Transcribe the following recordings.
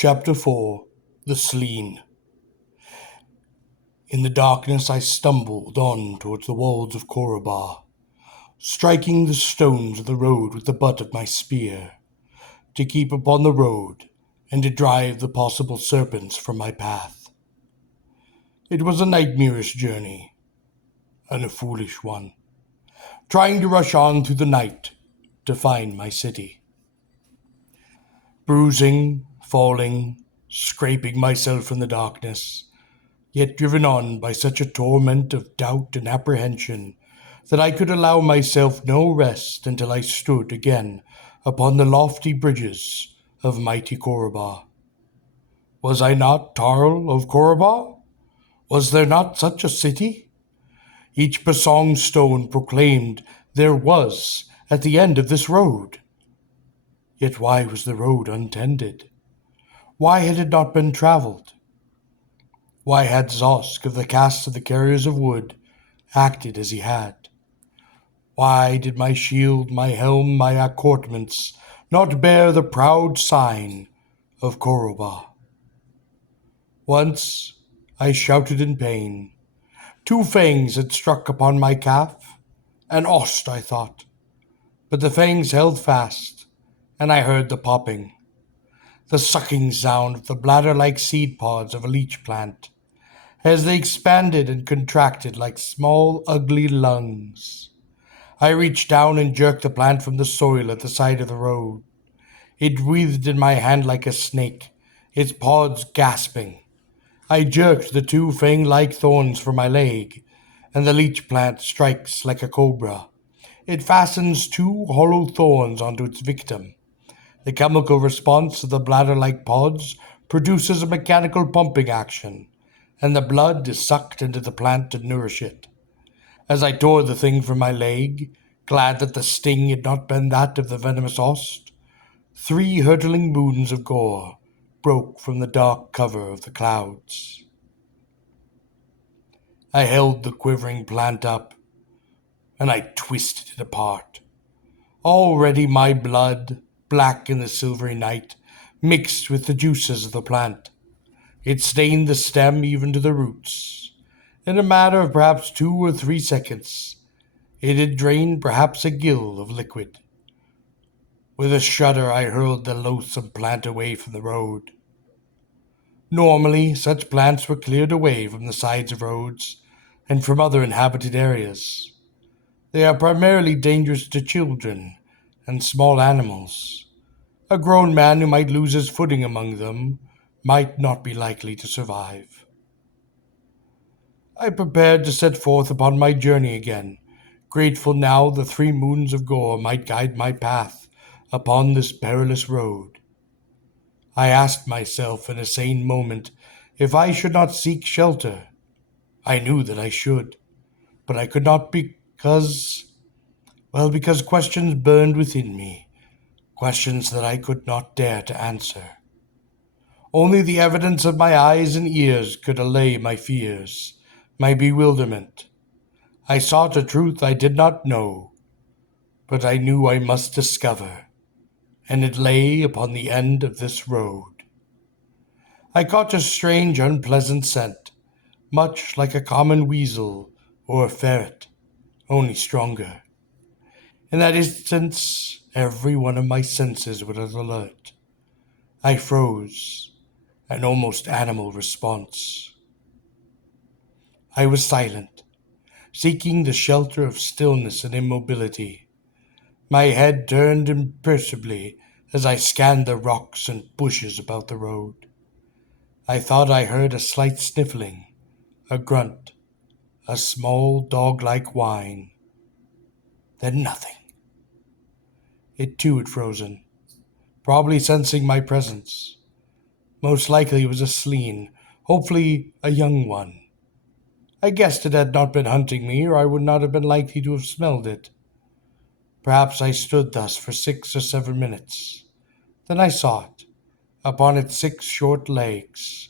Chapter 4 The Sleen. In the darkness I stumbled on towards the walls of Korobar, striking the stones of the road with the butt of my spear, to keep upon the road and to drive the possible serpents from my path. It was a nightmarish journey, and a foolish one, trying to rush on through the night to find my city. Bruising, falling, scraping myself in the darkness, yet driven on by such a torment of doubt and apprehension that I could allow myself no rest until I stood again upon the lofty bridges of mighty Korobar. Was I not Tarl of Korobar? Was there not such a city? Each Basong stone proclaimed there was at the end of this road. Yet why was the road untended? Why had it not been travelled? Why had Zosk of the Caste of the Carriers of Wood acted as he had? Why did my shield, my helm, my accortments not bear the proud sign of Koroba? Once I shouted in pain. 2 fangs had struck upon my calf, and ost, I thought. But the fangs held fast, and I heard the popping, the sucking sound of the bladder-like seed pods of a leech plant, as they expanded and contracted like small, ugly lungs. I reached down and jerked the plant from the soil at the side of the road. It writhed in my hand like a snake, its pods gasping. I jerked the 2 fang-like thorns from my leg, and the leech plant strikes like a cobra. It fastens 2 hollow thorns onto its victim. The chemical response of the bladder-like pods produces a mechanical pumping action, and the blood is sucked into the plant to nourish it. As I tore the thing from my leg, glad that the sting had not been that of the venomous ost, 3 hurtling moons of gore broke from the dark cover of the clouds. I held the quivering plant up, and I twisted it apart. Already my blood, black in the silvery night, mixed with the juices of the plant. It stained the stem even to the roots. In a matter of perhaps 2 or 3 seconds, it had drained perhaps a gill of liquid. With a shudder I hurled the loathsome plant away from the road. Normally, such plants were cleared away from the sides of roads and from other inhabited areas. They are primarily dangerous to children and small animals. A grown man who might lose his footing among them might not be likely to survive. I prepared to set forth upon my journey again, grateful now the 3 moons of gore might guide my path upon this perilous road. I asked myself in a sane moment if I should not seek shelter. I knew that I should, but I could not because questions burned within me, questions that I could not dare to answer. Only the evidence of my eyes and ears could allay my fears, my bewilderment. I sought a truth I did not know, but I knew I must discover, and it lay upon the end of this road. I caught a strange, unpleasant scent, much like a common weasel or a ferret, only stronger. In that instant, every one of my senses was alert. I froze, an almost animal response. I was silent, seeking the shelter of stillness and immobility. My head turned imperceptibly as I scanned the rocks and bushes about the road. I thought I heard a slight sniffling, a grunt, a small dog-like whine. Then nothing. It too had frozen, probably sensing my presence. Most likely it was a Sleen, hopefully a young one. I guessed it had not been hunting me, or I would not have been likely to have smelled it. Perhaps I stood thus for 6 or 7 minutes. Then I saw it, upon its 6 short legs,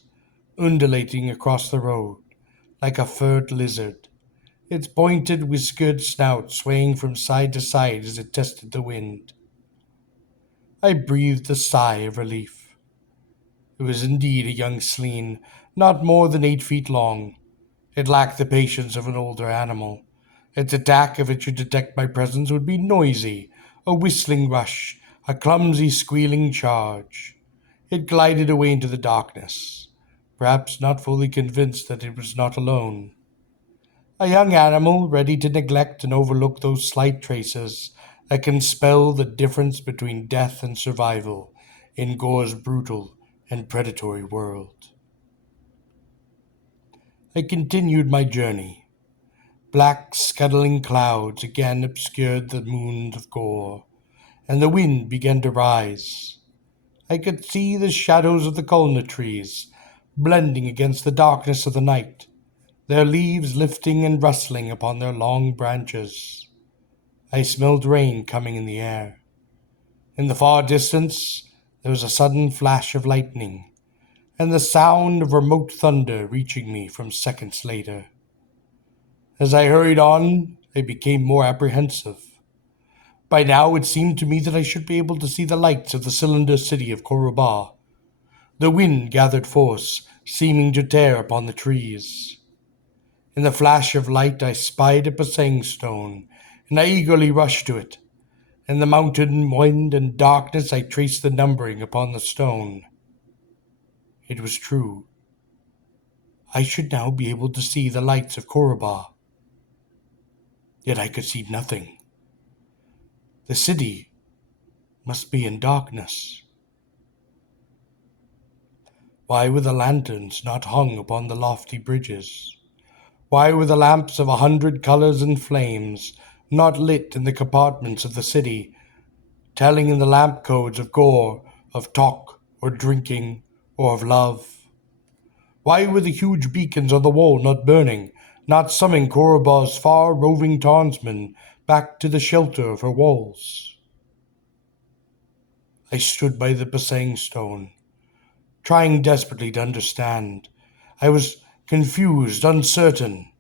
undulating across the road, like a furred lizard, its pointed, whiskered snout swaying from side to side as it tested the wind. I breathed a sigh of relief. It was indeed a young Sleen, not more than 8 feet long. It lacked the patience of an older animal. Its attack, if it should detect my presence, would be noisy, a whistling rush, a clumsy, squealing charge. It glided away into the darkness, perhaps not fully convinced that it was not alone. A young animal ready to neglect and overlook those slight traces that can spell the difference between death and survival in Gor's brutal and predatory world. I continued my journey. Black, scuttling clouds again obscured the moon of Gor, and the wind began to rise. I could see the shadows of the walnut trees blending against the darkness of the night, their leaves lifting and rustling upon their long branches. I smelled rain coming in the air. In the far distance, there was a sudden flash of lightning, and the sound of remote thunder reaching me from seconds later. As I hurried on, I became more apprehensive. By now it seemed to me that I should be able to see the lights of the cylinder city of Korubah. The wind gathered force, seeming to tear upon the trees. In the flash of light I spied a passing stone, and I eagerly rushed to it. In the mountain wind and darkness I traced the numbering upon the stone. It was true. I should now be able to see the lights of Korubah. Yet I could see nothing. The city must be in darkness. Why were the lanterns not hung upon the lofty bridges? Why were the lamps of 100 colors and flames not lit in the compartments of the city, telling in the lamp codes of Gor, of talk, or drinking, or of love? Why were the huge beacons on the wall not burning, not summoning Korubah's far-roving townsmen back to the shelter of her walls? I stood by the Basang stone, trying desperately to understand. I was confused, uncertain.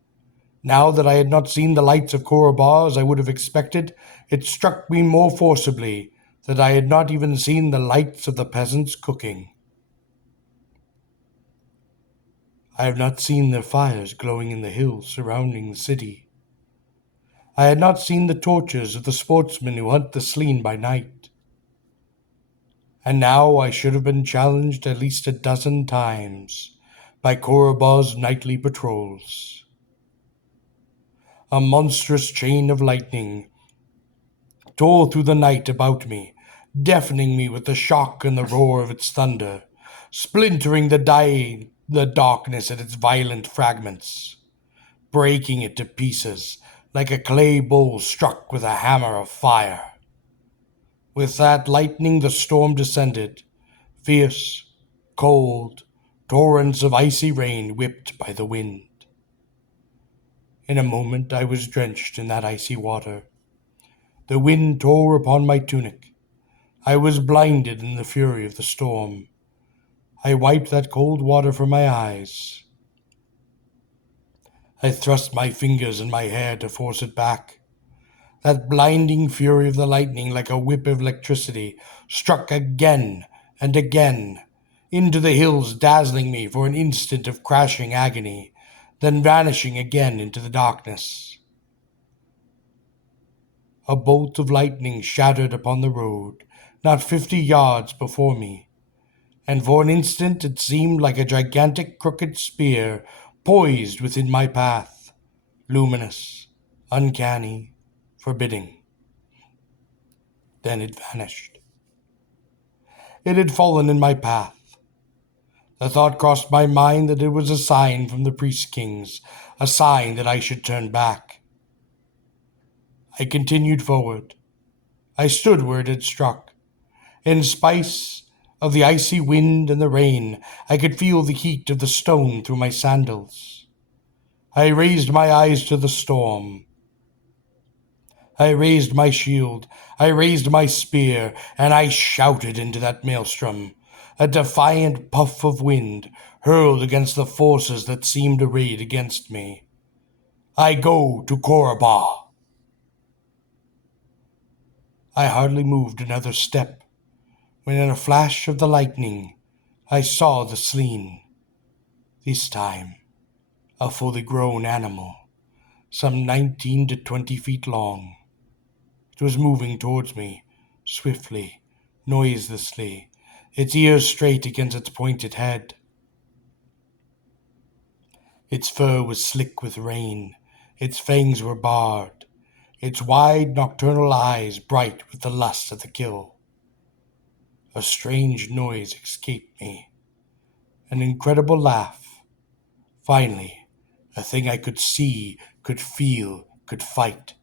Now that I had not seen the lights of Korubah as I would have expected, it struck me more forcibly that I had not even seen the lights of the peasants cooking. I have not seen their fires glowing in the hills surrounding the city. I had not seen the torches of the sportsmen who hunt the Sleen by night. And now I should have been challenged at least a dozen times by Korubah's nightly patrols. A monstrous chain of lightning tore through the night about me, deafening me with the shock and the roar of its thunder, splintering the darkness at its violent fragments, breaking it to pieces like a clay bowl struck with a hammer of fire. With that lightning the storm descended, fierce, cold, torrents of icy rain whipped by the wind. In a moment I was drenched in that icy water. The wind tore upon my tunic. I was blinded in the fury of the storm. I wiped that cold water from my eyes. I thrust my fingers in my hair to force it back. That blinding fury of the lightning, like a whip of electricity, struck again and again into the hills, dazzling me for an instant of crashing agony, then vanishing again into the darkness. A bolt of lightning shattered upon the road, not 50 yards before me, and for an instant it seemed like a gigantic crooked spear poised within my path, luminous, uncanny, forbidding. Then it vanished. It had fallen in my path. The thought crossed my mind that it was a sign from the priest-kings, a sign that I should turn back. I continued forward. I stood where it had struck. In spite of the icy wind and the rain, I could feel the heat of the stone through my sandals. I raised my eyes to the storm. I raised my shield, I raised my spear, and I shouted into that maelstrom, a defiant puff of wind hurled against the forces that seemed arrayed against me. I go to Korubah. I hardly moved another step when in a flash of the lightning I saw the Sleen, this time a fully grown animal, some 19 to 20 feet long. It was moving towards me, swiftly, noiselessly, its ears straight against its pointed head. Its fur was slick with rain, its fangs were barred, its wide nocturnal eyes bright with the lust of the kill. A strange noise escaped me, an incredible laugh. Finally, a thing I could see, could feel, could fight.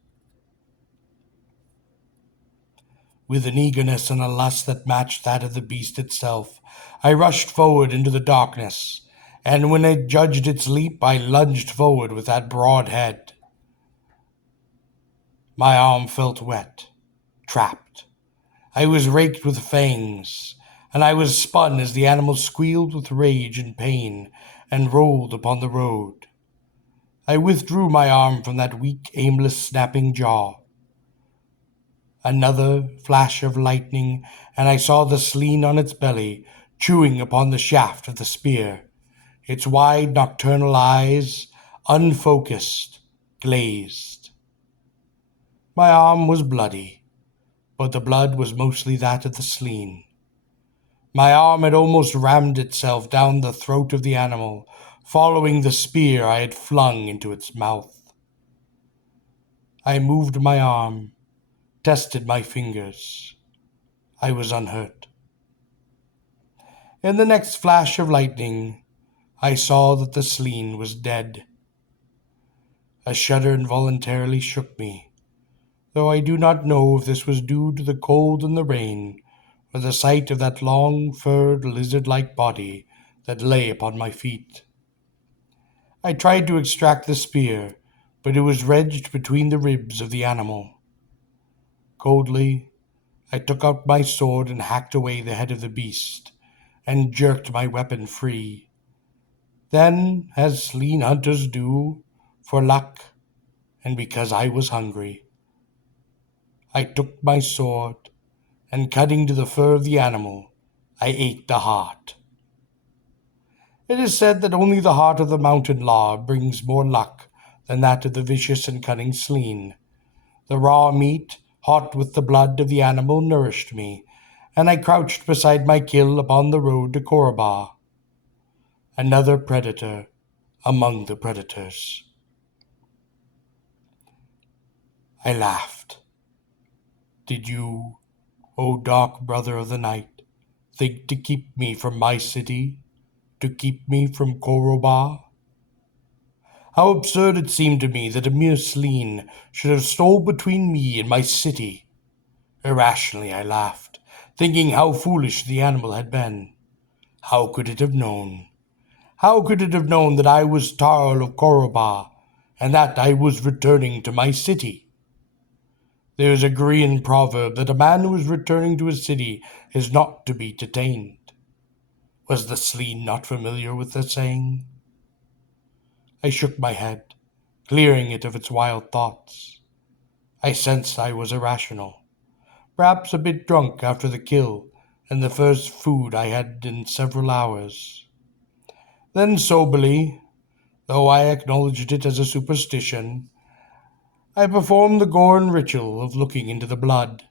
With an eagerness and a lust that matched that of the beast itself, I rushed forward into the darkness, and when it judged its leap, I lunged forward with that broad head. My arm felt wet, trapped. I was raked with fangs, and I was spun as the animal squealed with rage and pain and rolled upon the road. I withdrew my arm from that weak, aimless, snapping jaw. Another flash of lightning, and I saw the Sleen on its belly, chewing upon the shaft of the spear, its wide nocturnal eyes, unfocused, glazed. My arm was bloody, but the blood was mostly that of the Sleen. My arm had almost rammed itself down the throat of the animal, following the spear I had flung into its mouth. I moved my arm, tested my fingers. I was unhurt. In the next flash of lightning, I saw that the Sleen was dead. A shudder involuntarily shook me, though I do not know if this was due to the cold and the rain, or the sight of that long, furred, lizard-like body that lay upon my feet. I tried to extract the spear, but it was wedged between the ribs of the animal. Coldly, I took out my sword and hacked away the head of the beast, and jerked my weapon free. Then, as Sleen hunters do, for luck, and because I was hungry, I took my sword, and cutting to the fur of the animal, I ate the heart. It is said that only the heart of the mountain law brings more luck than that of the vicious and cunning Sleen. The raw meat, hot with the blood of the animal, nourished me, and I crouched beside my kill upon the road to Koraba, another predator among the predators. I laughed. Did you, O dark brother of the night, think to keep me from my city, to keep me from Koraba? How absurd it seemed to me that a mere Sleen should have stole between me and my city. Irrationally I laughed, thinking how foolish the animal had been. How could it have known? How could it have known that I was Tarl of Koraba, and that I was returning to my city? There is a Korean proverb that a man who is returning to his city is not to be detained. Was the Sleen not familiar with the saying? I shook my head, clearing it of its wild thoughts. I sensed I was irrational, perhaps a bit drunk after the kill and the first food I had in several hours. Then soberly, though I acknowledged it as a superstition, I performed the Goran ritual of looking into the blood.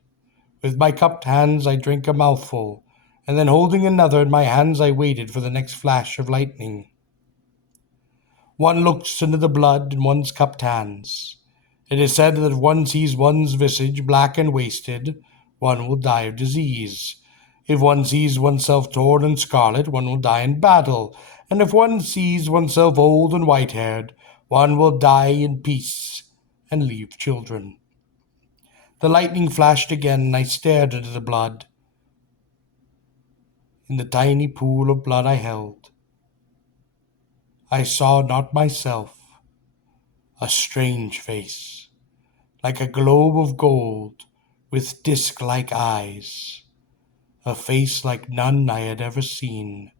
With my cupped hands I drank a mouthful, and then holding another in my hands I waited for the next flash of lightning. One looks into the blood in one's cupped hands. It is said that if one sees one's visage black and wasted, one will die of disease. If one sees oneself torn and scarlet, one will die in battle. And if one sees oneself old and white-haired, one will die in peace and leave children. The lightning flashed again, and I stared into the blood. In the tiny pool of blood I held, I saw not myself, a strange face, like a globe of gold, with disc-like eyes, a face like none I had ever seen,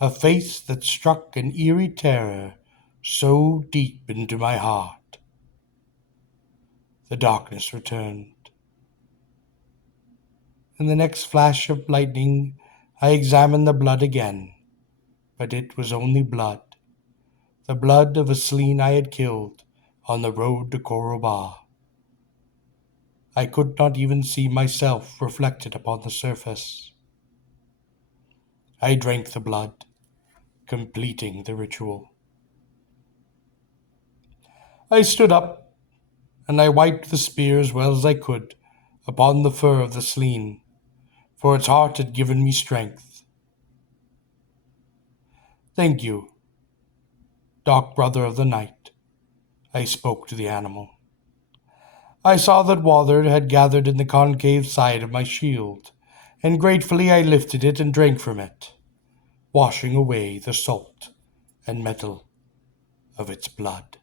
a face that struck an eerie terror so deep into my heart. The darkness returned. In the next flash of lightning, I examined the blood again, but it was only blood, the blood of a Sleen I had killed on the road to Koroba. I could not even see myself reflected upon the surface. I drank the blood, completing the ritual. I stood up, and I wiped the spear as well as I could upon the fur of the Sleen, for its heart had given me strength. Thank you, dark brother of the night, I spoke to the animal. I saw that water had gathered in the concave side of my shield, and gratefully I lifted it and drank from it, washing away the salt and metal of its blood.